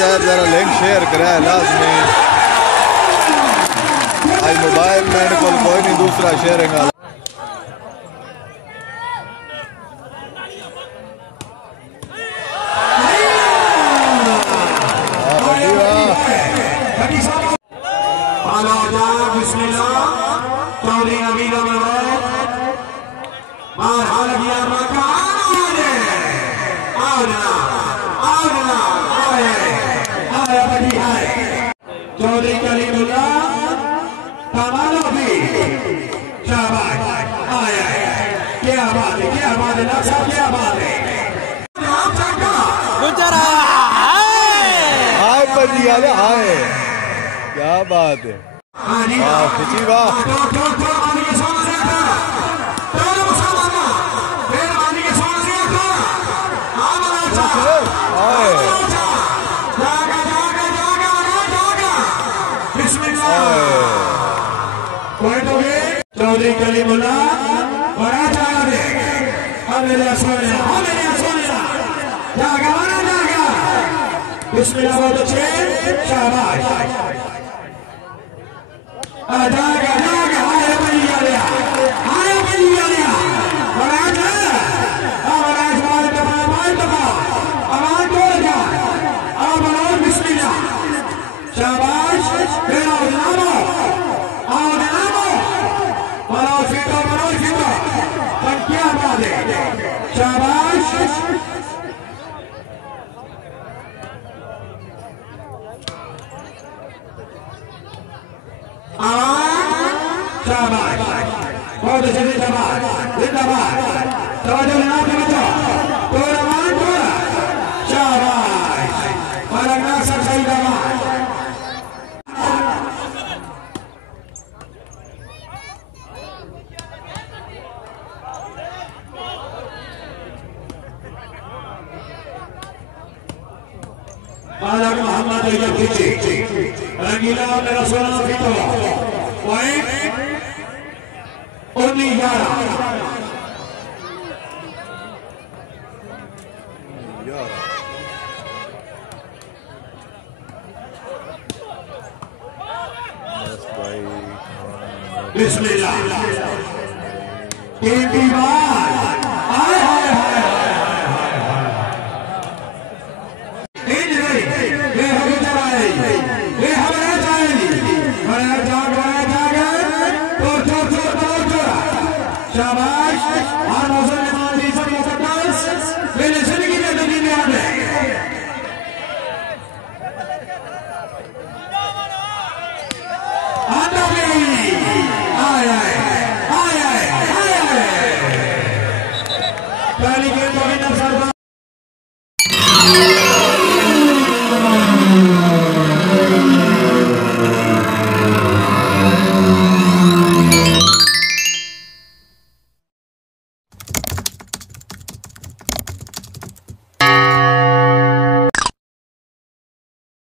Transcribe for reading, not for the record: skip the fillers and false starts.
साहब जरा link share करा लाजमी आज मोबाइल मैंने कोई नहीं दूसरा शेयरिंग वाला क्या बात है, वाह खिची वाह। चौधरी कलीम बड़ा चारा दे जागा बिस्मिल्लाह बहुत अच्छे शाबाश जागा जागा आया भैया लिया बड़ा चारा बड़ा मार दफा आवाज बोल जा अब बनाओ बिस्मिल्लाह शाबाश मेरा नामो आओ नामो बनाओ फीता पर क्या बात है शाबाश शाबाश बहुत अच्छे जिंदाबाद तवज्जो लेना बच्चा तोड़ा मान तोड़ा शाबाश और नासर सही दबाद मोहम्मद रंगीला मेरा सोना फीतो पॉइंट 19-11 बिस्मिल्लाह की बात हाय हाय हाय शाबाश और मौसम निमाजी सब मुकद्दस मेरे जिंदगी में दुनिया में आने आता भी आया पहली गेंद को विनर सरदार